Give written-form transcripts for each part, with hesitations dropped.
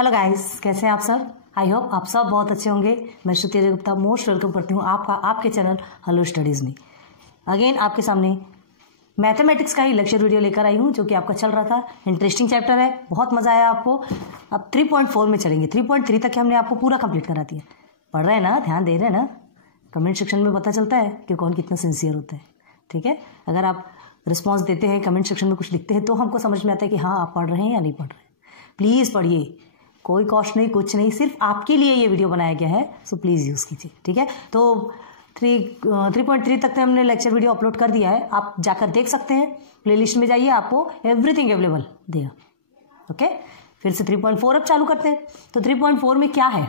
Hello guys, कैसे हैं आप सब। आई होप आप सब बहुत अच्छे होंगे। मैं श्रुति अजय गुप्ता मोस्ट वेलकम करती हूँ आपके चैनल हेलो स्टडीज़ में। अगेन आपके सामने मैथमेटिक्स का ही लेक्चर वीडियो लेकर आई हूँ, जो कि आपका चल रहा था। इंटरेस्टिंग चैप्टर है, बहुत मजा आया आपको। अब 3.4 में चलेंगे। 3.3 तक हमने आपको पूरा कंप्लीट करा दिया। पढ़ रहे हैं ना, ध्यान दे रहे हैं ना। कमेंट सेक्शन में पता चलता है कि कौन कितना सिंसियर होता है। ठीक है, अगर आप रिस्पॉन्स देते हैं, कमेंट सेक्शन में कुछ लिखते हैं, तो हमको समझ में आता है कि हाँ आप पढ़ रहे हैं या नहीं पढ़ रहे हैं। प्लीज़ पढ़िए, कोई कॉस्ट नहीं, कुछ नहीं, सिर्फ आपके लिए ये वीडियो बनाया गया है। सो प्लीज़ यूज़ कीजिए। ठीक है, तो 3.3 तक हमने लेक्चर वीडियो अपलोड कर दिया है, आप जाकर देख सकते हैं। प्लेलिस्ट में जाइए, आपको एवरीथिंग अवेलेबल देगा। ओके, फिर से 3.4 अब चालू करते हैं। तो 3.4 में क्या है?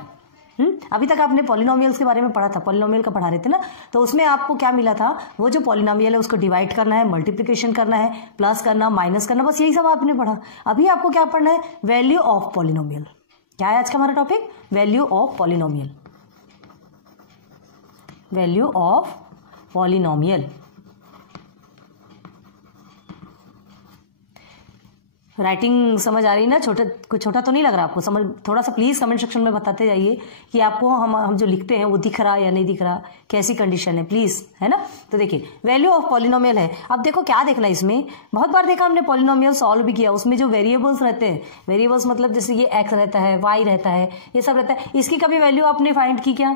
अभी तक आपने पॉलिनोमियल्स के बारे में पढ़ा था, पॉलिनोमियल का पढ़ा रहे थे ना। तो उसमें आपको क्या मिला था, वो जो पॉलिनोमियल है उसको डिवाइड करना है, मल्टीप्लिकेशन करना है, प्लस करना, माइनस करना, बस यही सब आपने पढ़ा। अभी आपको क्या पढ़ना है? Value of polynomial. क्या है आज का हमारा topic? Value of polynomial. Value of polynomial. Writing समझ आ रही ना? कुछ छोटा तो नहीं लग रहा आपको? समझ थोड़ा सा प्लीज कमेंट सेक्शन में बताते जाइए कि आपको हम जो लिखते हैं वो दिख रहा या नहीं दिख रहा, कैसी कंडीशन है, प्लीज, है ना। तो देखिए, वैल्यू ऑफ पॉलिनोमियल है। अब देखो क्या देखना है इसमें, बहुत बार देखा हमने पॉलिनोमियल सॉल्व भी किया। उसमें जो वेरिएबल्स रहते हैं, वेरिएबल्स मतलब जैसे ये एक्स रहता है, वाई रहता है, ये सब रहता है, इसकी कभी वैल्यू आपने फाइंड की क्या?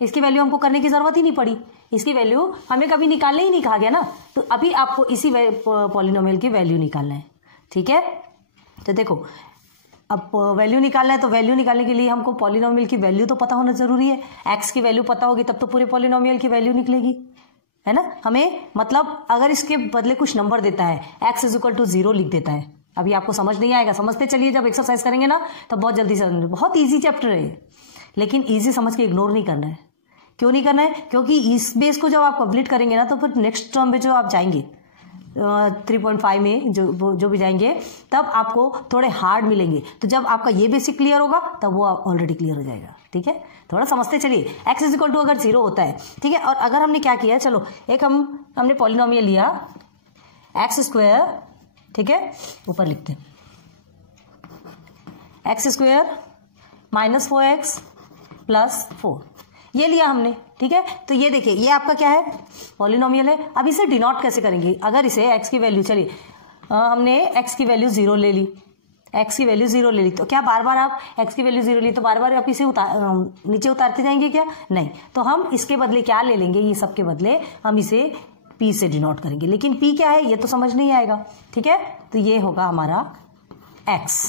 इसकी वैल्यू हमको करने की जरूरत ही नहीं पड़ी। इसकी वैल्यू हमें कभी निकालने ही नहीं कहा गया ना। तो अभी आपको इसी पॉलिनोमियल की वैल्यू निकालना है। ठीक है, तो देखो अब वैल्यू निकालना है, तो वैल्यू निकालने के लिए हमको पॉलिनोमियल की वैल्यू तो पता होना जरूरी है। एक्स की वैल्यू पता होगी तब तो पूरे पॉलिनोमियल की वैल्यू निकलेगी, है ना। हमें मतलब अगर इसके बदले कुछ नंबर देता है, एक्स इज इक्वल टू 0 लिख देता है, अभी आपको समझ नहीं आएगा। समझते चलिए, जब एक्सरसाइज करेंगे ना तब बहुत जल्दी समझ। बहुत ईजी चैप्टर है, लेकिन ईजी समझ के इग्नोर नहीं करना है। क्यों नहीं करना है? क्योंकि इस बेस को जब आप कंप्लीट करेंगे ना, तो फिर नेक्स्ट टर्म में जो आप जाएंगे 3.5 में जो भी जाएंगे, तब आपको थोड़े हार्ड मिलेंगे। तो जब आपका ये बेसिक क्लियर होगा तब वो ऑलरेडी क्लियर हो जाएगा। ठीक है, थोड़ा समझते चलिए। एक्स इज इक्वल टू अगर 0 होता है, ठीक है, और अगर हमने क्या किया, चलो एक हमने पॉलिनोमियल लिया एक्स स्क्वायर, ठीक है, ऊपर लिखते हैं x square minus 4x plus 4, ये लिया हमने। ठीक है, तो ये देखिए, ये आपका क्या है? पॉलिनोमियल है। अब इसे डिनोट कैसे करेंगे? अगर इसे x की वैल्यू, चलिए हमने x की वैल्यू 0 ले ली, x की वैल्यू 0 ले ली, तो क्या बार बार आप x की वैल्यू 0 ली तो बार बार आप इसे नीचे उतारते जाएंगे क्या? नहीं। तो हम इसके बदले क्या ले लेंगे? ये सब के बदले हम इसे p से डिनोट करेंगे। लेकिन p क्या है ये तो समझ नहीं आएगा। ठीक है, तो ये होगा हमारा x।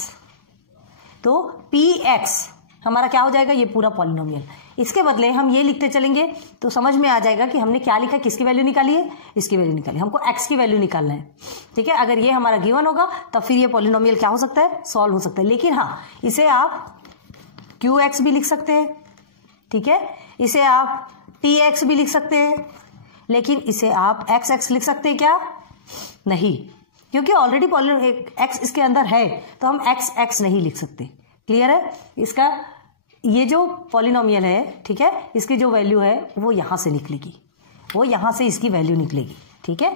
तो px हमारा क्या हो जाएगा? ये पूरा पॉलिनोमियल। इसके बदले हम ये लिखते चलेंगे तो समझ में आ जाएगा कि हमने क्या लिखा, किसकी वैल्यू निकाली है, इसकी वैल्यू निकाली। हमको x की वैल्यू निकालना है। ठीक है, अगर ये हमारा गिवन होगा तब फिर ये पॉलिनोमियल क्या हो सकता है? सॉल्व हो सकता है। लेकिन हाँ, इसे आप qx भी लिख सकते हैं, ठीक है, इसे आप tx भी लिख सकते हैं, लेकिन इसे आप xx लिख सकते हैं क्या? नहीं, क्योंकि ऑलरेडी x इसके अंदर है, तो हम x नहीं लिख सकते। क्लियर है? इसका ये जो पॉलिनोमियल है, ठीक है, इसकी जो वैल्यू है वो यहां से निकलेगी, वो यहां से इसकी वैल्यू निकलेगी। ठीक है,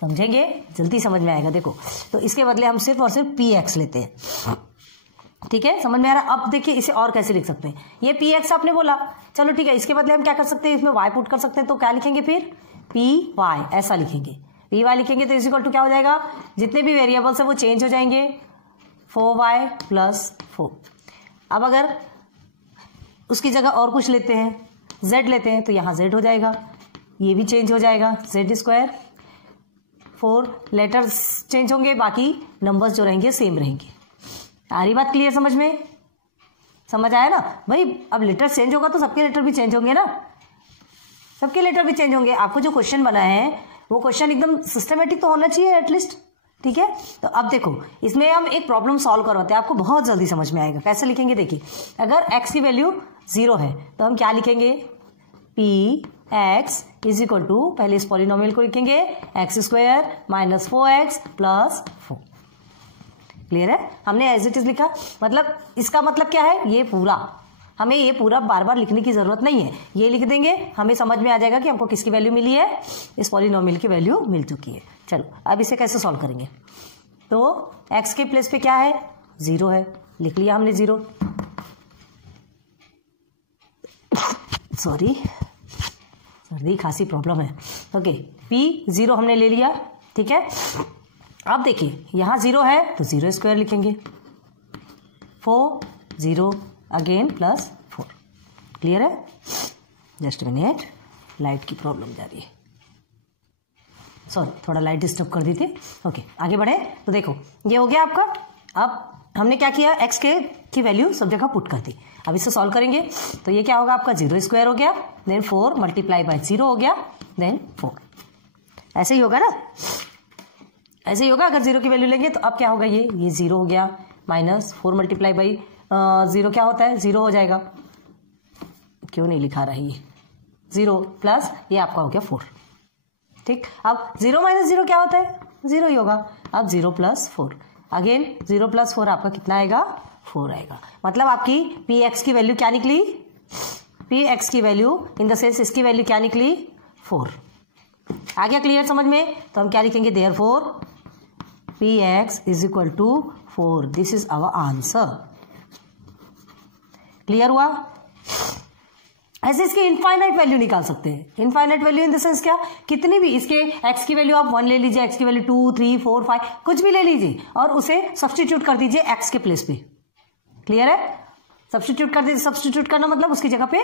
समझेंगे? जल्दी समझ में आएगा। देखो, तो इसके बदले हम सिर्फ और सिर्फ px लेते हैं। ठीक है, समझ में आ रहा? अब देखिए इसे और कैसे लिख सकते हैं। ये px आपने बोला, चलो ठीक है, इसके बदले हम क्या कर सकते हैं? इसमें y पुट कर सकते हैं। तो क्या लिखेंगे फिर? py, ऐसा लिखेंगे। py लिखेंगे तो इज इक्वल टू क्या हो जाएगा? जितने भी वेरिएबल्स है वो चेंज हो जाएंगे, 4y प्लस 4। अब अगर उसकी जगह और कुछ लेते हैं, z लेते हैं, तो यहाँ z हो जाएगा, ये भी चेंज हो जाएगा, z स्क्वायर। 4 लेटर्स चेंज होंगे, बाकी नंबर्स जो रहेंगे सेम रहेंगे। आ रही बात क्लियर समझ में? समझ आया ना भाई? अब लेटर चेंज होगा तो सबके लेटर भी चेंज होंगे ना, सबके लेटर भी चेंज होंगे। आपको जो क्वेश्चन बना है वो क्वेश्चन एकदम सिस्टमेटिक तो होना चाहिए एटलीस्ट। ठीक है, तो अब देखो इसमें हम एक प्रॉब्लम सॉल्व करवाते हैं, आपको बहुत जल्दी समझ में आएगा। कैसे लिखेंगे? देखिए, अगर x की वैल्यू 0 है तो हम क्या लिखेंगे? px इज इक्वल टू, पहले इस पॉलिनोमियल को लिखेंगे x square minus 4x plus 4। Clear है? हमने एज इट इज लिखा, मतलब इसका मतलब क्या है? ये पूरा, हमें ये पूरा बार बार लिखने की जरूरत नहीं है। ये लिख देंगे, हमें समझ में आ जाएगा कि हमको किसकी वैल्यू मिली है, इस पॉलिनोमियल की वैल्यू मिल चुकी है। चलो अब इसे कैसे सॉल्व करेंगे? तो x के प्लेस पे क्या है? 0 है, लिख लिया हमने 0, सॉरी सर्दी खांसी प्रॉब्लम है। ओके, P 0 हमने ले लिया, ठीक है। अब देखिए यहाँ 0 है तो 0 स्क्वायर लिखेंगे, 4 0 अगेन प्लस 4। क्लियर है? जस्ट मिनट, लाइट की प्रॉब्लम जा रही है, सॉरी थोड़ा लाइट डिस्टर्ब कर दी थी। ओके, आगे बढ़े तो देखो ये हो गया आपका। अब हमने क्या किया, x की वैल्यू सब जगह पुट कर दी। अब इसे सॉल्व करेंगे तो ये क्या होगा आपका, 0 स्क्वायर हो गया, देन 4 मल्टीप्लाई बाय 0 हो गया, देन 4। ऐसे ही होगा ना, ऐसे ही होगा। अगर 0 की वैल्यू लेंगे तो अब क्या होगा, ये 0 हो गया, माइनस 4 मल्टीप्लाई बाई 0 क्या होता है, 0 हो जाएगा। क्यों नहीं लिखा रहा है ये, 0 प्लस ये आपका हो गया 4, ठीक। अब 0 माइनस 0 क्या होता है, 0 ही होगा। अब 0 प्लस 4, अगेन 0 प्लस 4 आपका कितना आएगा, 4 आएगा। मतलब आपकी px की वैल्यू क्या निकली, px की वैल्यू इन द सेंस इसकी वैल्यू क्या निकली, 4। आ गया क्लियर समझ में? तो हम क्या लिखेंगे, therefore px is equal to 4, this is our answer. Clear हुआ? ऐसे इसकी इनफाइनाइट वैल्यू निकाल सकते हैं। Infinite value in the sense क्या, कितनी भी इसके x की वैल्यू आप 1 ले लीजिए, x की वैल्यू 2 3 4 5 कुछ भी ले लीजिए और उसे सब्स्टिट्यूट कर दीजिए x के प्लेस पे। क्लियर है? सब्स्टिट्यूट कर दीजिए, सब्स्टिट्यूट करना मतलब उसकी जगह पे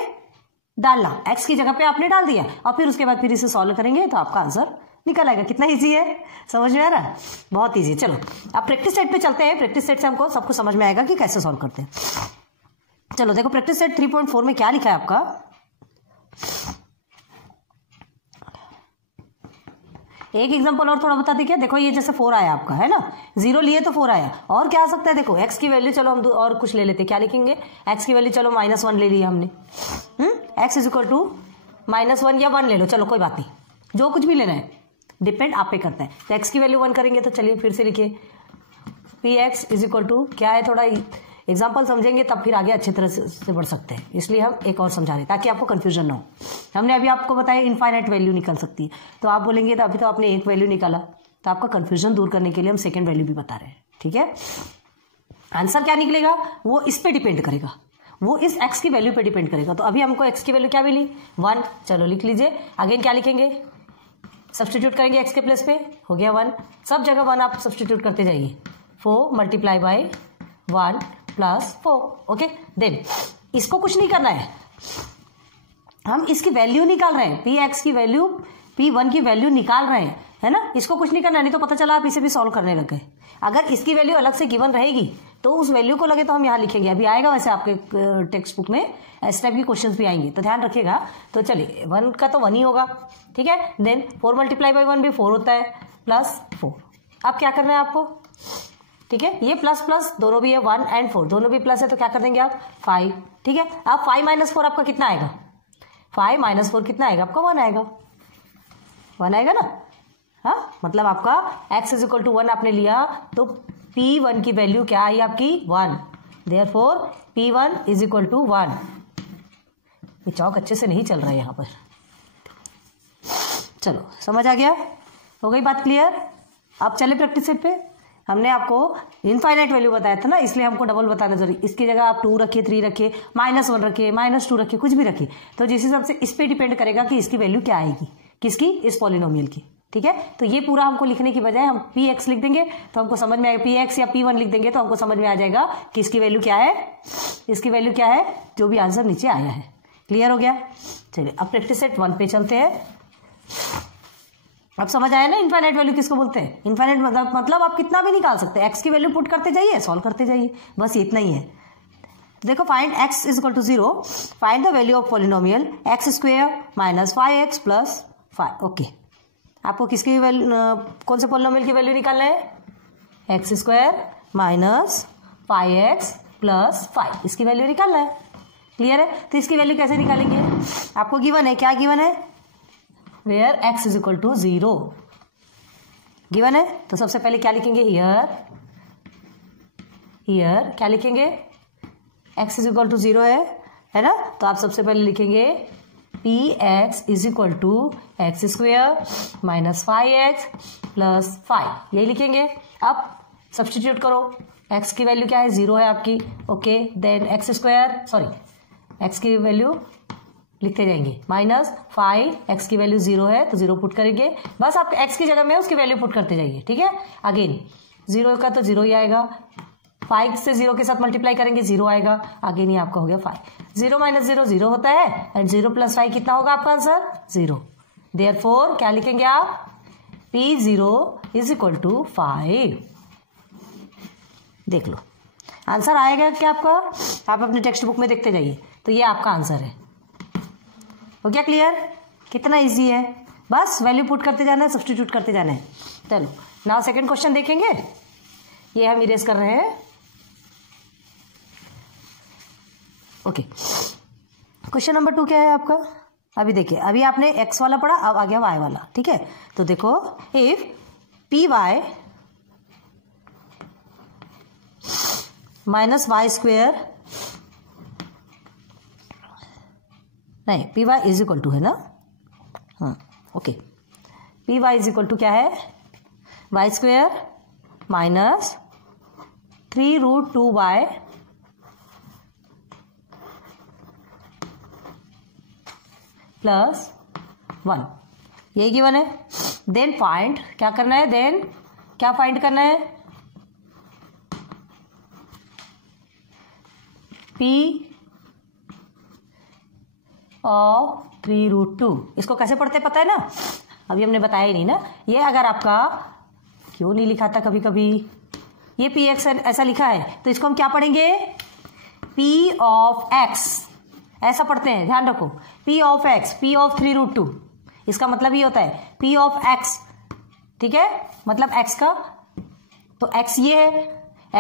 डालना, x की जगह पे आपने डाल दिया और फिर उसके बाद फिर इसे सॉल्व करेंगे तो आपका आंसर निकल आएगा। कितना इजी है, समझ में आ रहा है? बहुत इजी है। चलो अब प्रैक्टिस सेट पे चलते हैं। प्रैक्टिस सेट से हमको सबको समझ में आएगा कि कैसे सॉल्व करते हैं। चलो देखो प्रैक्टिस सेट 3.4 में क्या लिखा है आपका, एक एग्जांपल और थोड़ा बता दी क्या। देखो ये जैसे 4 आया आपका, है ना, 0 लिए तो 4 आया। और क्या आ सकता है, देखो x की वैल्यू, चलो हम और कुछ ले लेते हैं। क्या लिखेंगे, x की वैल्यू चलो -1 ले लिया हमने। x इज इक्वल टू -1 या 1 ले लो, चलो कोई बात नहीं, जो कुछ भी लेना है डिपेंड आप पे करता है। तो x की वैल्यू 1 करेंगे तो चलिए फिर से लिखिए px इज इक्वल टू क्या है, थोड़ा एग्जाम्पल समझेंगे तब फिर आगे अच्छी तरह से बढ़ सकते हैं, इसलिए हम एक और समझा रहे हैं ताकि आपको कंफ्यूजन ना हो। हमने अभी आपको बताया इनफाइनाइट वैल्यू निकल सकती है, तो आप बोलेंगे तो अभी तो आपने एक वैल्यू निकाला, तो आपका कंफ्यूजन दूर करने के लिए हम सेकंड वैल्यू भी बता रहे हैं, ठीक है। आंसर क्या निकलेगा वो इस पे डिपेंड करेगा, वो इस x की वैल्यू पे डिपेंड करेगा। तो अभी हमको x की वैल्यू क्या मिली, 1, चलो लिख लीजिए। अगेन क्या लिखेंगे, सब्सटीट्यूट करेंगे x के प्लेस पे, हो गया 1, सब जगह 1 आप सब्सटीट्यूट करते जाइए। 4 multiply by 1 plus 4, okay. Then इसको कुछ नहीं करना है, हम इसकी वैल्यू निकाल रहे हैं, px की वैल्यू, p1 की वैल्यू निकाल रहे हैं, है ना। इसको कुछ नहीं करना, नहीं तो पता चला आप इसे भी सॉल्व करने लग गए। अगर इसकी वैल्यू अलग से गिवन रहेगी तो उस वैल्यू को लगे तो हम यहाँ लिखेंगे। अभी आएगा वैसे आपके टेक्स्ट बुक में इस टाइप की क्वेश्चंस भी आएंगे, तो ध्यान रखिएगा। तो चलिए 1 का तो 1 ही होगा, ठीक है। देन 4 मल्टीप्लाई बाई 1 भी 4 होता है, प्लस 4। अब क्या करना है आपको, ठीक है, ये प्लस प्लस दोनों भी है, 1 एंड 4 दोनों भी प्लस है, तो क्या कर देंगे आप 5, ठीक है। अब 5 माइनस 4 आपका कितना आएगा, 5 माइनस 4 कितना आएगा आपका, 1 आएगा, 1 आएगा ना। हाँ, मतलब आपका x इज इक्वल टू 1 आपने लिया तो p1 की वैल्यू क्या आई आपकी, 1, therefore p1 is equal to 1। ये चौक अच्छे से नहीं चल रहा है यहाँ पर, चलो समझ आ गया, हो गई बात क्लियर। अब चले प्रैक्टिस सेट पे। हमने आपको इनफाइनाइट वैल्यू बताया था ना, इसलिए हमको डबल बताना जरूरी। इसकी जगह आप 2 रखिए, 3 रखिए, -1 रखिए, -2 रखिए, कुछ भी रखिए, तो जिस हिसाब से इस पे डिपेंड करेगा कि इसकी वैल्यू क्या आएगी, किसकी, इस पॉलिनोमियल की, ठीक है। तो ये पूरा हमको लिखने की बजाय हम px लिख देंगे तो हमको समझ में आएगा, px या p1 लिख देंगे तो हमको समझ में आ जाएगा कि इसकी वैल्यू क्या है, इसकी वैल्यू क्या है, जो भी आंसर नीचे आया है। क्लियर हो गया। चलिए अब प्रैक्टिस सेट 1 पे चलते हैं। अब समझ आया ना इनफाइनाइट वैल्यू किसको बोलते हैं। इनफाइनाइट मतलब आप कितना भी निकाल सकते हैं, x की वैल्यू पुट करते जाइए, सॉल्व करते जाइए, बस इतना ही है। तो देखो find x is equal to 0, find the value of polynomial x square minus 5x plus 5। Okay, आपको किसकी वैल्यू, कौन से पॉलिनोमियल की वैल्यू निकालना है, x square minus 5x plus 5, इसकी वैल्यू निकालना है। क्लियर है। तो इसकी वैल्यू कैसे निकालेंगे, आपको गिवन है, क्या गिवन है, where x is equal to 0 given है। तो सबसे पहले क्या लिखेंगे, हियर क्या लिखेंगे, x इज इक्वल टू 0 है ना। तो आप सबसे पहले लिखेंगे px is equal to x square minus 5x plus 5, यही लिखेंगे। अब सब्सटीट्यूट करो, एक्स की वैल्यू क्या है, 0 है आपकी, okay. Then x square, sorry x की वैल्यू लिखते जाएंगे माइनस 5, एक्स की वैल्यू 0 है तो 0 पुट करेंगे, बस आप एक्स की जगह में उसकी वैल्यू पुट करते जाइए, ठीक है। अगेन 0 का तो 0 ही आएगा, 5 से 0 के साथ मल्टीप्लाई करेंगे 0 आएगा, अगेन ये आपका हो गया 5। 0 माइनस 0 0 होता है, एंड 0 प्लस 5 कितना होगा आपका आंसर, 0। देयरफॉर क्या लिखेंगे आप, P0 इज इक्वल टू 5। देख लो आंसर आएगा क्या आपका, आप अपने टेक्स्ट बुक में देखते जाइए, तो ये आपका आंसर है। हो गया क्लियर, कितना इजी है, बस वैल्यू पुट करते जाना है, सब्स्टिट्यूट करते जाना है। चलो नाउ सेकंड क्वेश्चन देखेंगे, ये हम इरेज कर रहे हैं, ओके। क्वेश्चन नंबर 2 क्या है आपका, अभी देखिए, अभी आपने x वाला पढ़ा, अब आ गया y वाला, ठीक है। तो देखो if py minus y square, नहीं py इज इक्वल टू है ना, हाँ okay, py is equal to क्या है, Y square minus 3√2y plus 1, यही गिवन है। देन फाइंड, क्या करना है, देन क्या फाइंड करना है, p ऑफ 3√2, इसको कैसे पढ़ते पता है ना, अभी हमने बताया ही नहीं ना। ये अगर आपका क्यों नहीं लिखा था कभी कभी, ये px ऐसा लिखा है, तो इसको हम क्या पढ़ेंगे, p ऑफ x, ऐसा पढ़ते हैं, ध्यान रखो, p of x, p of 3√2, इसका मतलब ये होता है p ऑफ x, ठीक है, मतलब x का, तो x ये है,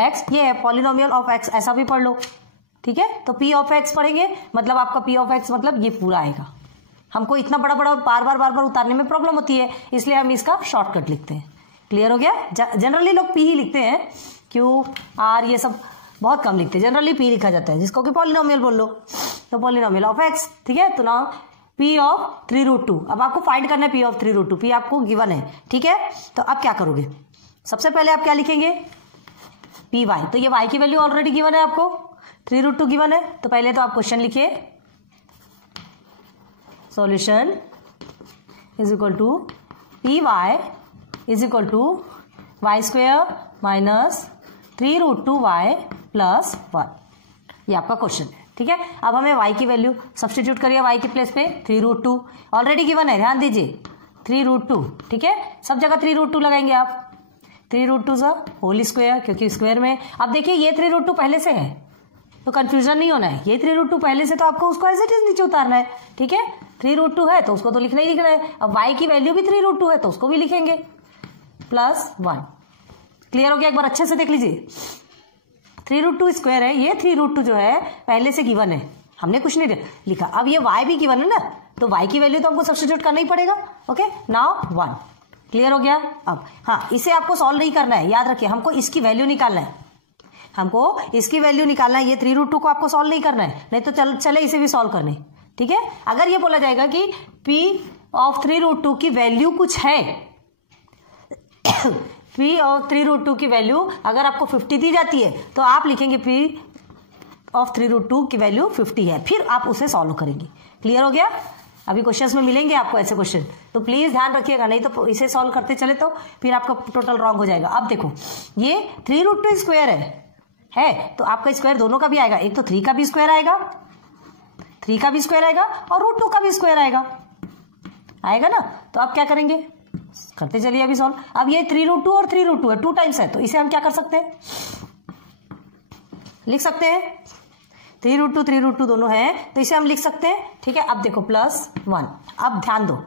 x ये है, पॉलिनोमियल ऑफ x ऐसा भी पढ़ लो, ठीक है। तो p ऑफ x पढ़ेंगे, मतलब आपका p ऑफ x मतलब ये पूरा आएगा। हमको इतना बड़ा बड़ा बार बार उतारने में प्रॉब्लम होती है, इसलिए हम इसका शॉर्टकट लिखते हैं। क्लियर हो गया, जनरली लोग p ही लिखते हैं, q r ये सब बहुत कम लिखते हैं, जनरली p लिखा जाता है, जिसको कि पॉलिनोमियल बोल लो, तो पॉलिनोमियल ऑफ x, ठीक है। तो ना p ऑफ 3√2, अब आपको फाइंड करना है p ऑफ 3√2, p आपको गिवन है, ठीक है। तो अब क्या करोगे, सबसे पहले आप क्या लिखेंगे, py, तो ये y की वैल्यू ऑलरेडी गिवन है आपको, 3√2 गिवन है, तो पहले तो आप क्वेश्चन लिखिए, solution is equal to py is equal to y square minus 3√2y plus 1, ये आपका क्वेश्चन है, ठीक है। अब हमें y की वैल्यू सब्स्टिट्यूट करिए, y के प्लेस पे 3√2 ऑलरेडी गिवन है, ध्यान दीजिए 3√2, ठीक है, सब जगह 3√2 लगाएंगे आप, 3√2 होल स्क्वायर, क्योंकि स्क्वायर में, अब देखिए ये 3√2 पहले से है, तो कंफ्यूजन नहीं होना है, ये 3√2 पहले से, तो आपको उसको एज इट इज नीचे उतारना है, ठीक है। 3√2 है तो उसको तो लिखना ही लिखना है, अब y की वैल्यू भी 3√2 है तो उसको भी लिखेंगे, प्लस 1। क्लियर हो गया, एक बार अच्छे से देख लीजिए, 3√2 स्क्वायर है, ये 3√2 जो है पहले से गिवन है, हमने कुछ नहीं लिखा। अब ये y भी गिवन है ना, तो y की वैल्यू तो हमको सब्स्टिट्यूट करना ही पड़ेगा, ओके। नाउ 1, क्लियर हो गया। अब हाँ, इसे आपको सॉल्व नहीं करना है, याद रखिए, हमको इसकी वैल्यू निकालना है, हमको इसकी वैल्यू निकालना है, ये 3√2 को आपको सॉल्व नहीं करना है, नहीं तो चले इसे भी सॉल्व करने, ठीक है। अगर ये बोला जाएगा कि p ऑफ 3√2 की वैल्यू कुछ है, p ऑफ 3√2 की वैल्यू अगर आपको 50 दी जाती है, तो आप लिखेंगे p ऑफ 3√2 की वैल्यू 50 है, फिर आप उसे सॉल्व करेंगे। क्लियर हो गया, अभी क्वेश्चंस में मिलेंगे आपको ऐसे क्वेश्चन, तो प्लीज ध्यान रखिएगा, नहीं तो इसे सॉल्व करते चले तो फिर आपका टोटल रॉन्ग हो जाएगा। अब देखो ये 3√2 स्क्वायर है, तो आपका स्क्वायर दोनों का भी आएगा, एक तो 3 का भी स्क्वायर आएगा, 3 का भी स्क्वायर आएगा, और √2 का भी स्क्वायर आएगा ना। तो आप क्या करेंगे, करते चलिए अभी सॉल्व। अब ये 3√2 और 3√2 है, 2 टाइम्स है, तो इसे हम क्या कर सकते हैं, लिख सकते हैं, 3√2 दोनों हैं, तो इसे हम लिख सकते हैं, ठीक है। अब देखो प्लस 1, अब ध्यान दो,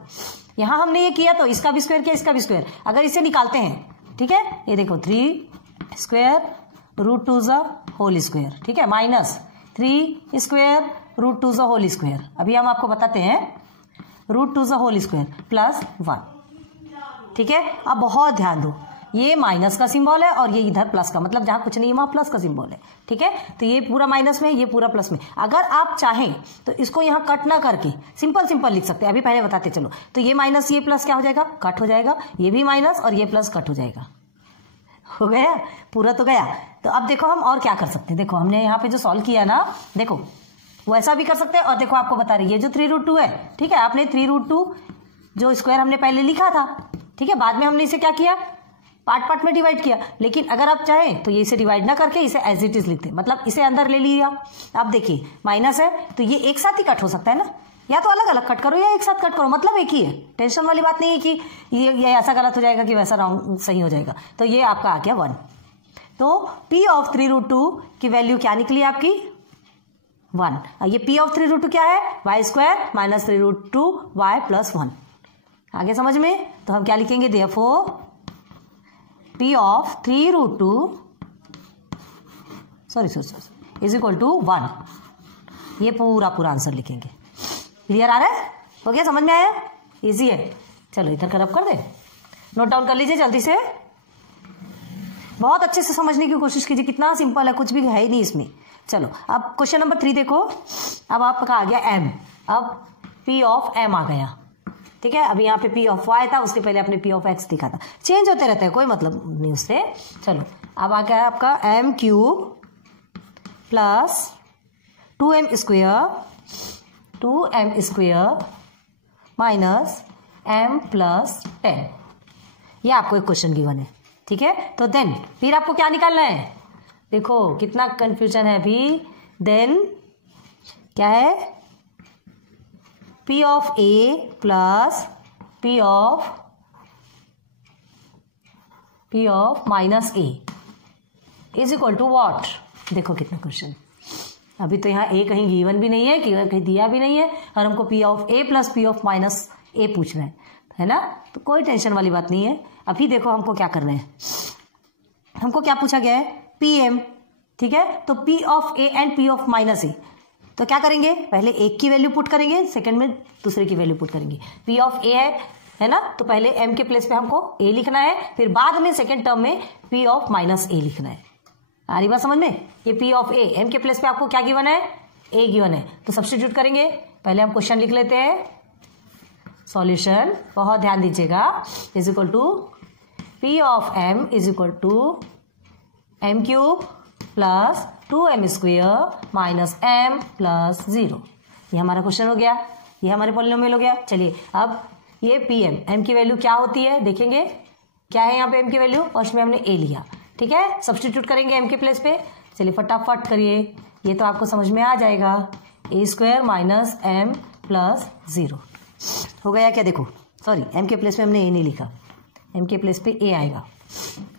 यहां हमने ये किया तो इसका भी स्क्वायर किया, इसका भी स्क्वायर, अगर इसे निकालते हैं, ठीक है, ये देखो 3 स्क्वायर √2 होल स्क्वायर, ठीक है, माइनस 3 स्क्वायर √2 होल स्क्वायर, अभी हम आपको बताते हैं √2 होल स्क्वायर प्लस 1, ठीक है। अब बहुत ध्यान दो, ये माइनस का सिंबल है और ये इधर प्लस का, मतलब जहां कुछ नहीं है वहां प्लस का सिंबल है, ठीक है। तो ये पूरा माइनस में, ये पूरा प्लस में, अगर आप चाहें तो इसको यहां कट ना करके सिंपल लिख सकते हैं, अभी पहले बताते चलो। तो ये माइनस ये प्लस क्या हो जाएगा, कट हो जाएगा, ये भी माइनस और ये प्लस कट हो जाएगा, हो गया, पूरा तो गया। तो अब देखो हम और क्या कर सकते हैं। देखो हमने यहाँ पे जो सॉल्व किया ना, देखो वो ऐसा भी कर सकते हैं। और देखो आपको बता रही है जो 3√2 है, ठीक है, आपने 3√2 जो स्क्वायर हमने पहले लिखा था, ठीक है, बाद में हमने इसे क्या किया, पार्ट पार्ट में डिवाइड किया। लेकिन अगर आप चाहें तो ये इसे डिवाइड ना करके इसे एज इट इज लिखते, मतलब इसे अंदर ले लिया। अब देखिए माइनस है तो ये एक साथ ही कट हो सकता है ना, या तो अलग अलग कट करो या एक साथ कट करो, मतलब एक ही है। टेंशन वाली बात नहीं है कि ये ऐसा गलत हो जाएगा कि वैसा रॉन्ग सही हो जाएगा। तो ये आपका आ गया 1। तो P ऑफ 3√2 की वैल्यू क्या निकली आपकी, 1। ये P ऑफ 3√2 क्या है, y square minus 3√2 y plus 1। आगे समझ में? तो हम क्या लिखेंगे, therefore P of 3√2 is equal to 1। ये पूरा आंसर लिखेंगे। क्लियर आ रहा है? हो गया, समझ में आया? इजी है। चलो इधर कर अब कर दे, नोट डाउन कर लीजिए जल्दी से, बहुत अच्छे से समझने की कोशिश कीजिए। कितना सिंपल है, कुछ भी है ही नहीं इसमें। चलो अब क्वेश्चन नंबर 3 देखो। अब आपका आ गया m, अब P ऑफ m आ गया, ठीक है। अभी यहाँ पे P ऑफ y था, उसके पहले आपने P ऑफ x दिखा था, चेंज होते रहते हैं, कोई मतलब नहीं उससे। चलो अब आ गया आपका m³ plus 2m² minus m plus 10। ये आपको एक क्वेश्चन गिवन है, ठीक है। तो देन फिर आपको क्या निकालना है, देखो कितना कंफ्यूजन है अभी। देन क्या है, P of a plus P of minus a is equal to what. देखो कितना क्वेश्चन, अभी तो यहाँ a कहीं गिवन भी नहीं है, कहीं दिया भी नहीं है, और हमको P of a plus P of minus a पूछना है ना। तो कोई टेंशन वाली बात नहीं है। अभी देखो हमको क्या करना है, हमको क्या पूछा गया है, Pm, ठीक है। तो P of a and P of minus a, तो क्या करेंगे, पहले एक की वैल्यू पुट करेंगे, सेकंड में दूसरे की वैल्यू पुट करेंगे। P ऑफ a है ना, तो पहले m के प्लेस पे हमको a लिखना है, फिर बाद में सेकंड टर्म में P ऑफ माइनस a लिखना है। आ रही बात समझ में? ये P ऑफ a, m के प्लेस पे आपको क्या गिवन है, a गिवन है, तो सब्स्टिट्यूट करेंगे। पहले हम क्वेश्चन लिख लेते हैं, सॉल्यूशन बहुत ध्यान दीजिएगा, is equal to P of m is equal to m³ plus 2m² minus m plus 0। ये हमारा क्वेश्चन हो गया, ये हमारे पॉलिनोमियल हो गया। चलिए अब ये Pm, m की वैल्यू क्या होती है देखेंगे, क्या है यहाँ पे m की वैल्यू, फर्स्ट में हमने a लिया, ठीक है, सब्स्टिट्यूट करेंगे m के प्लेस पे। चलिए फटाफट करिए, ये तो आपको समझ में आ जाएगा, a² माइनस m प्लस 0 हो गया क्या। देखो सॉरी, m के प्लेस पे हमने a नहीं लिखा, m के प्लेस पे a आएगा।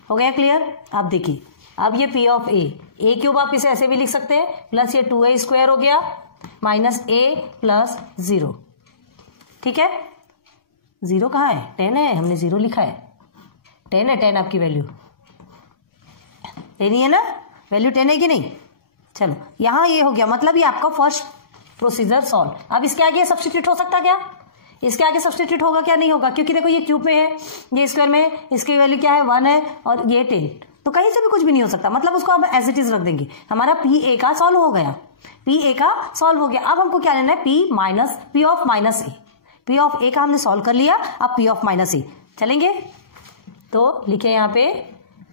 हो गया क्लियर? आप देखिए अब ये P ऑफ a³ आप इसे ऐसे भी लिख सकते हैं, प्लस ये 2a² हो गया माइनस a प्लस 0, ठीक है। 0 कहाँ है, 10 है, हमने 0 लिखा है, 10 है, 10 आपकी वैल्यू 10 ही है ना, वैल्यू 10 है कि नहीं। चलो यहाँ ये हो गया, मतलब ये आपका फर्स्ट प्रोसीजर सॉल्व। अब इसके आगे सब्स्टिट्यूट हो सकता क्या, इसके आगे सब्स्टिट्यूट होगा क्या, नहीं होगा, क्योंकि देखो ये क्यूब में है, ये स्क्वायर में है, इसकी वैल्यू क्या है 1 है, और ये 10, तो कहीं से भी कुछ भी नहीं हो सकता, मतलब उसको हम एज इट इज रख देंगे। हमारा P का सॉल्व हो गया, P का सॉल्व हो गया। अब हमको क्या लेना है, P of minus a, P of a का हमने सॉल्व कर लिया, अब P ऑफ माइनस a चलेंगे। तो लिखे यहाँ पे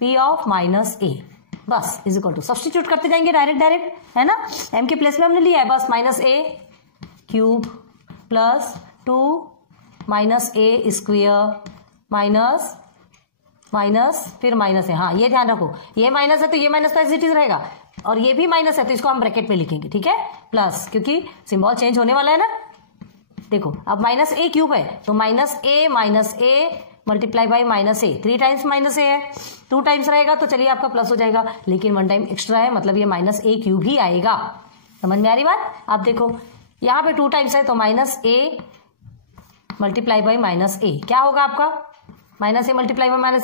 P ऑफ माइनस a, बस इज इक्वल टू, सब्स्टिट्यूट करते जाएंगे डायरेक्ट है ना, m के प्लेस में हमने लिया है, बस -a³ plus 2 minus a² minus फिर माइनस है, हाँ ये ध्यान रखो, ये माइनस है तो ये माइनस तो एज इट इज रहेगा, और ये भी माइनस है तो इसको हम ब्रैकेट में लिखेंगे, ठीक है, प्लस, क्योंकि सिंबल चेंज होने वाला है ना। देखो अब -a³ है तो -a multiply by -a, 3 times -a है, 2 टाइम्स रहेगा तो चलिए आपका प्लस हो जाएगा, लेकिन 1 टाइम एक्स्ट्रा है, मतलब ये -a³ ही आएगा। समझ में आ रही बात? आप देखो यहाँ पे 2 टाइम्स है तो -a मल्टीप्लाई बाई -a क्या होगा आपका, -a मल्टीप्लाई बाई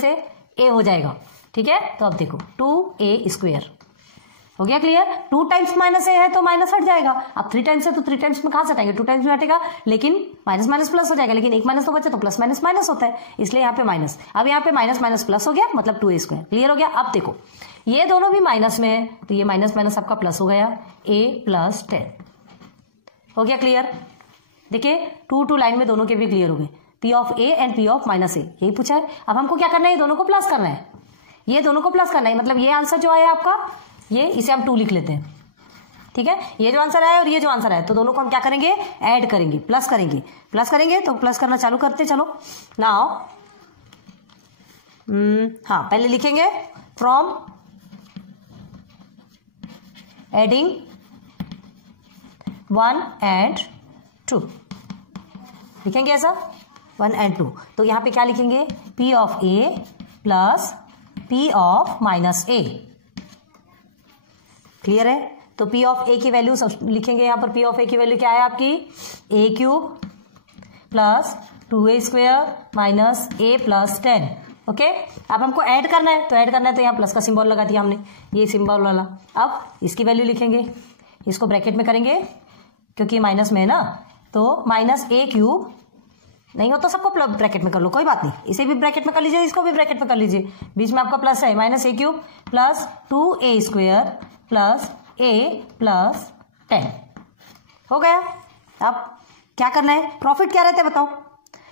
-a हो जाएगा, ठीक है। तो अब देखो 2a² हो गया क्लियर। 2 टाइम्स -a है तो माइनस हट जाएगा, अब 3 टाइम्स है तो 3 टाइम्स में कहां से हटाएंगे, 2 टाइम्स में हटेगा, लेकिन माइनस माइनस प्लस हो जाएगा, लेकिन एक माइनस तो बचे तो प्लस माइनस माइनस होता है, इसलिए यहाँ पे माइनस। अब यहाँ पे माइनस माइनस प्लस हो गया, मतलब 2a²। क्लियर हो गया? अब देखो ये दोनों भी माइनस में है तो ये माइनस माइनस आपका प्लस हो गया, a प्लस 10 हो गया क्लियर। देखिए 2 लाइन में दोनों के भी क्लियर हो गए, P of a and P of minus a, यही पूछा है। अब हमको क्या करना है, ये दोनों को प्लस करना है, ये दोनों को प्लस करना है, मतलब ये आंसर जो आया आपका, ये इसे हम 2 लिख लेते हैं, ठीक है। ये जो आंसर आया और ये जो आंसर आया, तो दोनों को हम क्या करेंगे, ऐड करेंगे, प्लस करेंगे। प्लस करेंगे तो प्लस करना चालू करते चलो। नाउ हाँ, पहले लिखेंगे फ्रॉम एडिंग 1 and 2, लिखेंगे ऐसा 1 and 2। तो यहां पे क्या लिखेंगे, P of A plus P of minus A। Clear है। तो P of A की वैल्यू लिखेंगे यहां पर। P of A की वैल्यू क्या है आपकी, A cube plus 2A square minus A plus 10। Okay, अब हमको ऐड करना है, तो ऐड करना है तो यहाँ प्लस का सिंबल लगा दिया हमने, ये सिंबल वाला। अब इसकी वैल्यू लिखेंगे, इसको ब्रैकेट में करेंगे क्योंकि माइनस में है ना, तो माइनस A क्यूब, नहीं हो तो सबको ब्रैकेट में कर लो, कोई बात नहीं, इसे भी ब्रैकेट में कर लीजिए, इसको भी ब्रैकेट में कर लीजिए, बीच में आपका प्लस है, minus A cube plus 2A square plus A plus 10 हो गया। अब क्या करना है, प्रॉफिट क्या रहता है बताओ।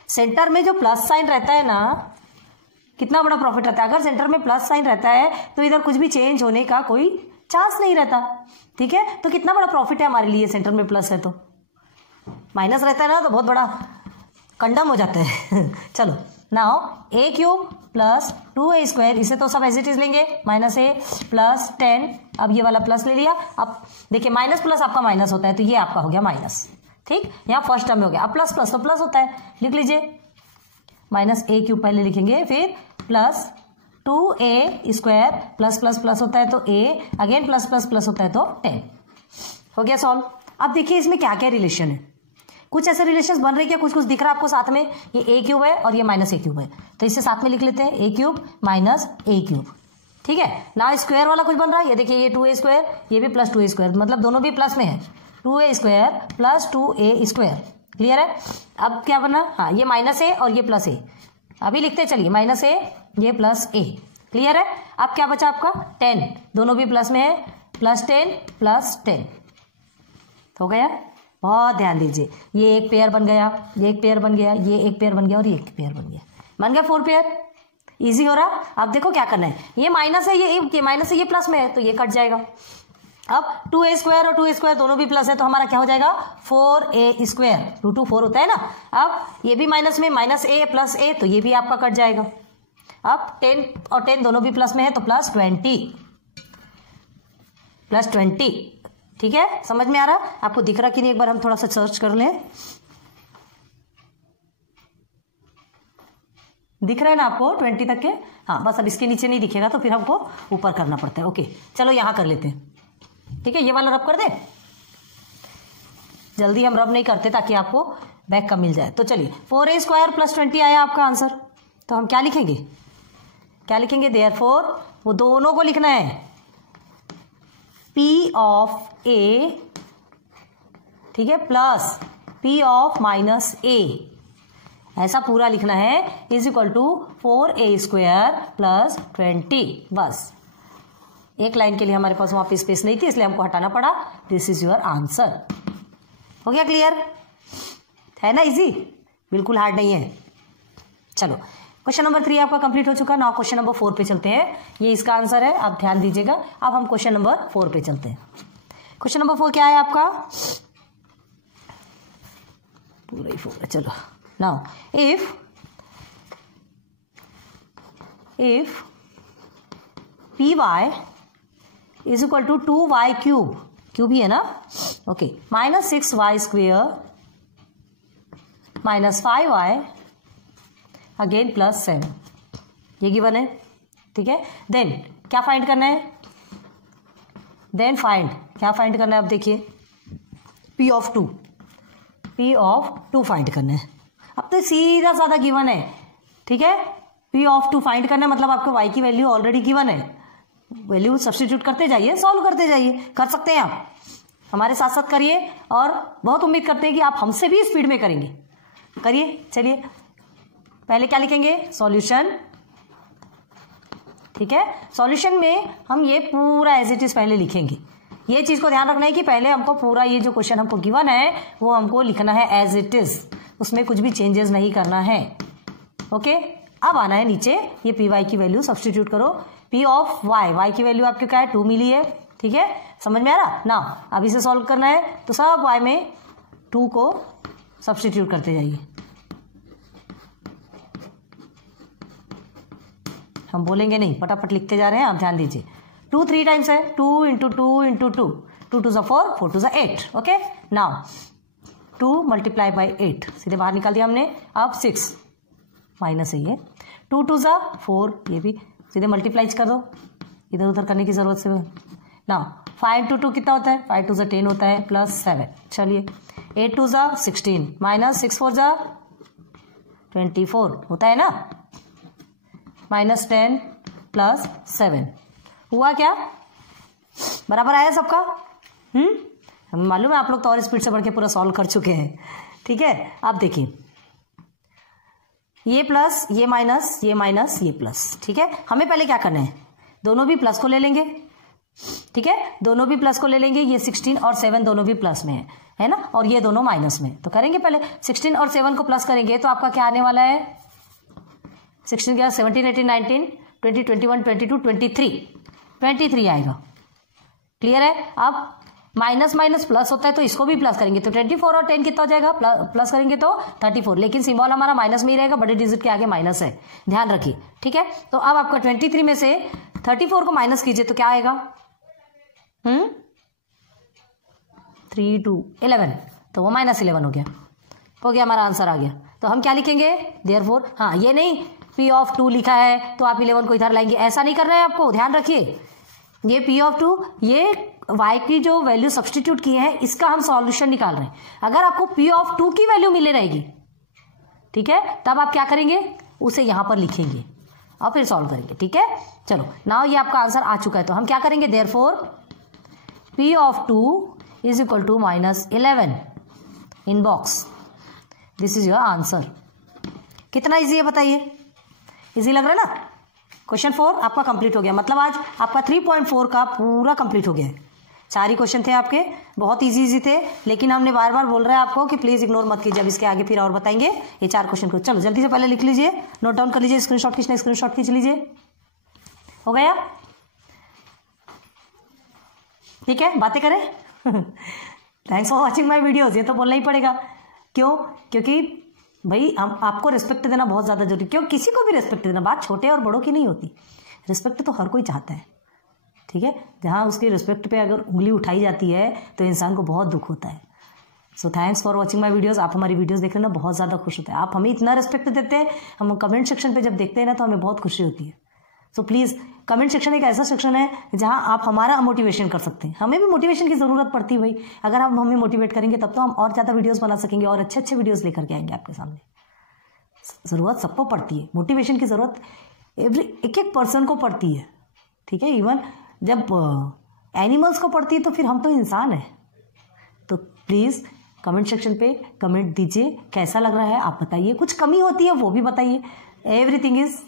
सेंटर में जो प्लस साइन रहता है ना, कितना बड़ा प्रॉफिट रहता है। अगर सेंटर में प्लस साइन रहता है तो इधर कुछ भी चेंज होने का कोई चांस नहीं रहता, ठीक है। तो कितना बड़ा प्रॉफिट है हमारे लिए, सेंटर में प्लस है तो। माइनस रहता है ना तो बहुत बड़ा कंडम हो जाता है चलो, now A cube plus 2A square, इसे तो सब एज इट इज लेंगे, माइनस A प्लस 10। अब ये वाला प्लस ले लिया। अब देखिए माइनस प्लस आपका माइनस होता है, तो ये आपका हो गया माइनस, ठीक। यहाँ फर्स्ट टर्म में हो गया। अब प्लस प्लस तो प्लस होता है, लिख लीजिए माइनस A क्यूब पहले लिखेंगे, फिर plus 2A square plus plus plus होता है तो A, again plus plus plus होता है तो 10 हो गया सॉल्व। अब देखिए इसमें क्या क्या रिलेशन है, कुछ ऐसे रिलेशंस बन रहे हैं, कुछ कुछ दिख रहा है आपको साथ में, ये A क्यूब है और ये माइनस A क्यूब है, तो इसे साथ में लिख लेते हैं, A cube minus A cube, ठीक है ना। स्क्वायर वाला कुछ बन रहा है, ये देखिए ये 2A स्क्वायर, ये भी प्लस 2A स्क्वायर, मतलब दोनों भी प्लस में है, 2A square plus 2A square. Clear है। अब क्या बना, हाँ ये माइनस A और ये प्लस A, अभी लिखते चलिए, माइनस A ये प्लस A। क्लियर है। अब क्या बचा आपका 10, दोनों भी प्लस में है, प्लस 10 प्लस 10 हो गया। बहुत ध्यान दीजिए, ये एक पेयर बन गया, ये एक पेयर बन गया, ये एक पेयर बन गया और ये एक पेयर बन गया, बन गया 4 पेयर। इजी हो रहा। अब देखो क्या करना है, ये माइनस है, ये माइनस है, ये प्लस में है, तो ये कट जाएगा। अब 2A स्क्वायर और 2A स्क्वायर दोनों भी प्लस है, तो हमारा क्या हो जाएगा 4A स्क्वायर, 2 2 4 होता है ना। अब ये भी माइनस में, माइनस A प्लस A, तो ये भी आपका कट जाएगा। अब 10 और 10 दोनों भी प्लस में है, तो प्लस 20, ठीक है। समझ में आ रहा, आपको दिख रहा कि नहीं, एक बार हम थोड़ा सा सर्च कर लें, दिख रहा है ना आपको 20 तक के, हाँ बस अब इसके नीचे नहीं दिखेगा तो फिर हमको ऊपर करना पड़ता है। ओके चलो यहां कर लेते हैं, ठीक है। ये वाला रब कर दे, जल्दी हम रब नहीं करते ताकि आपको बैक का मिल जाए। तो चलिए 4A स्क्वायर प्लस 20 आया आपका आंसर, तो हम क्या लिखेंगे, क्या लिखेंगे, देयरफॉर वो दोनों को लिखना है, P ऑफ A, ठीक है, plus P of minus A, ऐसा पूरा लिखना है, is equal to 4A square plus 20। बस एक लाइन के लिए हमारे पास वहां पे स्पेस नहीं थी, इसलिए हमको हटाना पड़ा। This is your answer. हो गया क्लियर, है ना, इजी, बिल्कुल हार्ड नहीं है। चलो क्वेश्चन नंबर 3 आपका कंप्लीट हो चुका। नाउ क्वेश्चन नंबर 4 पे चलते हैं, ये इसका आंसर है, आप ध्यान दीजिएगा। अब हम क्वेश्चन नंबर 4 पे चलते हैं। क्वेश्चन नंबर 4 क्या है आपका, पूरा ही 4 है। चलो now if py is equal to 2y cube, cube ही है ना, okay, minus 6y square minus 5y again plus 7, ये गिवन है, ठीक है। देन क्या फाइंड करना है, क्या फाइंड करना है, अब देखिए P ऑफ 2 फाइंड करना है। अब तो सीधा साधा गिवन है, ठीक है। P ऑफ 2 फाइंड करना है, मतलब आपको y की वैल्यू ऑलरेडी गिवन है, वैल्यू सब्स्टिट्यूट करते जाइए, सॉल्व करते जाइए, कर सकते हैं आप, हमारे साथ साथ करिए, और बहुत उम्मीद करते हैं कि आप हमसे भी स्पीड में करेंगे, करिए। चलिए पहले क्या लिखेंगे, सॉल्यूशन, ठीक है। सॉल्यूशन में हम ये पूरा एज इट इज पहले लिखेंगे, ये चीज को ध्यान रखना है कि पहले हमको पूरा ये जो क्वेश्चन हमको गिवन है वो हमको लिखना है एज इट इज, उसमें कुछ भी चेंजेस नहीं करना है, ओके। अब आना है नीचे, ये पी वाई की वैल्यू सब्स्टिट्यूट करो, पी ऑफ वाई, वाई की वैल्यू आपके क्या है 2 मिली है, ठीक है, समझ में आ रहा ना। अब इसे सॉल्व करना है तो सब वाई में 2 को सब्स्टिट्यूट करते जाइए। हम बोलेंगे नहीं, फटाफट लिखते जा रहे हैं, आप ध्यान दीजिए। 2 3 टाइम्स है, 2 into 2 into 2, 2 to 4, 4 to 8, okay. Now 2 multiply by 8 सीधे बाहर निकाल दिया हमने। अब 6 माइनस है ये, 2 टू 4, ये भी सीधे मल्टीप्लाई कर दो, इधर उधर करने की जरूरत से। नाउ 5 इंटू 2 कितना होता है, 5 टू 10 होता है, प्लस 7, चलिए 8 टू 16 माइनस 6 4 24 होता है ना, माइनस 10 प्लस 7 हुआ क्या, बराबर आया सबका। हमें मालूम है आप लोग तो और स्पीड से बढ़ के पूरा सॉल्व कर चुके हैं, ठीक है। अब देखिए ये प्लस ये माइनस ये माइनस ये प्लस, ठीक है। हमें पहले क्या करना है, दोनों भी प्लस को ले लेंगे, ठीक है, दोनों भी प्लस को ले लेंगे। ये 16 और 7 दोनों भी प्लस में है ना, और ये दोनों माइनस में। तो करेंगे पहले 16 और 7 को प्लस करेंगे तो आपका क्या आने वाला है, 16 क्या 17 18 19 20 21 22 23 आएगा, क्लियर है। अब माइनस माइनस प्लस होता है तो इसको भी प्लस करेंगे तो 24 और 10 कितना हो जाएगा, प्लस करेंगे तो 34, लेकिन सिंबल हमारा माइनस में ही रहेगा, बड़े डिजिट के आगे माइनस है, ध्यान रखिए, ठीक है। तो अब आपका 23 में से 34 को माइनस कीजिए तो क्या आएगा, 3 2 11, तो वो -11 हो गया हमारा आंसर आ गया। तो हम क्या लिखेंगे, देयरफॉर, हाँ ये नहीं P ऑफ 2 लिखा है तो आप 11 को इधर लाएंगे, ऐसा नहीं कर रहे हैं आपको, ध्यान रखिए। ये P ऑफ 2, ये y की जो वैल्यू सब्सटीट्यूट किए हैं इसका हम सॉल्यूशन निकाल रहे हैं। अगर आपको P ऑफ 2 की वैल्यू मिले रहेगी, ठीक है, तब आप क्या करेंगे, उसे यहां पर लिखेंगे और फिर सॉल्व करेंगे, ठीक है। चलो नाउ ये आपका आंसर आ चुका है, तो हम क्या करेंगे, therefore P of 2 is equal to -11 in box, this is your answer. कितना इजी है बताइए, इजी लग रहा है ना। क्वेश्चन 4 आपका कंप्लीट हो गया, मतलब आज आपका 3.4 का पूरा कंप्लीट हो गया है। 4 ही क्वेश्चन थे आपके, बहुत इजी थे, लेकिन हमने बार बार बोल रहे हैं आपको कि प्लीज इग्नोर मत कीजिए, अब इसके आगे फिर और बताएंगे ये 4 क्वेश्चन को। चलो जल्दी से पहले लिख लीजिए, नोट डाउन कर लीजिए, स्क्रीनशॉट खींचना स्क्रीनशॉट खींच लीजिए, हो गया, ठीक है। बातें करें thanks for watching my videos, ये तो बोलना ही पड़ेगा, क्यों, क्योंकि भाई हम आपको रिस्पेक्ट देना बहुत ज्यादा जरूरी, क्यों, किसी को भी रिस्पेक्ट देना, बात छोटे और बड़ों की नहीं होती, रिस्पेक्ट तो हर कोई चाहता है, ठीक है। जहाँ उसकी रिस्पेक्ट पे अगर उंगली उठाई जाती है तो इंसान को बहुत दुख होता है। So thanks for watching my videos, आप हमारी वीडियोस देखने में बहुत ज़्यादा खुश होते हैं, आप हमें इतना रिस्पेक्ट देते हैं, हम कमेंट सेक्शन पे जब देखते हैं ना तो हमें बहुत खुशी होती है। सो प्लीज़, कमेंट सेक्शन एक ऐसा सेक्शन है जहाँ आप हमारा मोटिवेशन कर सकते हैं, हमें भी मोटिवेशन की ज़रूरत पड़ती है भाई, अगर आप हमें मोटिवेट करेंगे तब तो हम और ज़्यादा वीडियोज़ बना सकेंगे और अच्छे अच्छे वीडियोज़ लेकर के आएंगे आपके सामने। ज़रूरत सबको पड़ती है, मोटिवेशन की ज़रूरत एक पर्सन को पड़ती है, ठीक है। इवन जब एनिमल्स को पड़ती है तो फिर हम तो इंसान हैं। तो प्लीज़ कमेंट सेक्शन पे कमेंट दीजिए, कैसा लग रहा है आप बताइए, कुछ कमी होती है वो भी बताइए, everything is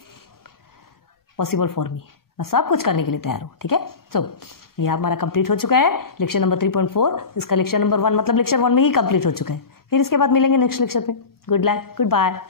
possible for me, मैं सब कुछ करने के लिए तैयार हूँ, ठीक है। तो ये हमारा कंप्लीट हो चुका है लेक्चर नंबर 3.4, इसका लेक्चर नंबर 1 मतलब लेक्चर 1 में ही कंप्लीट हो चुका है। फिर इसके बाद मिलेंगे नेक्स्ट लेक्चर पे। Good bye.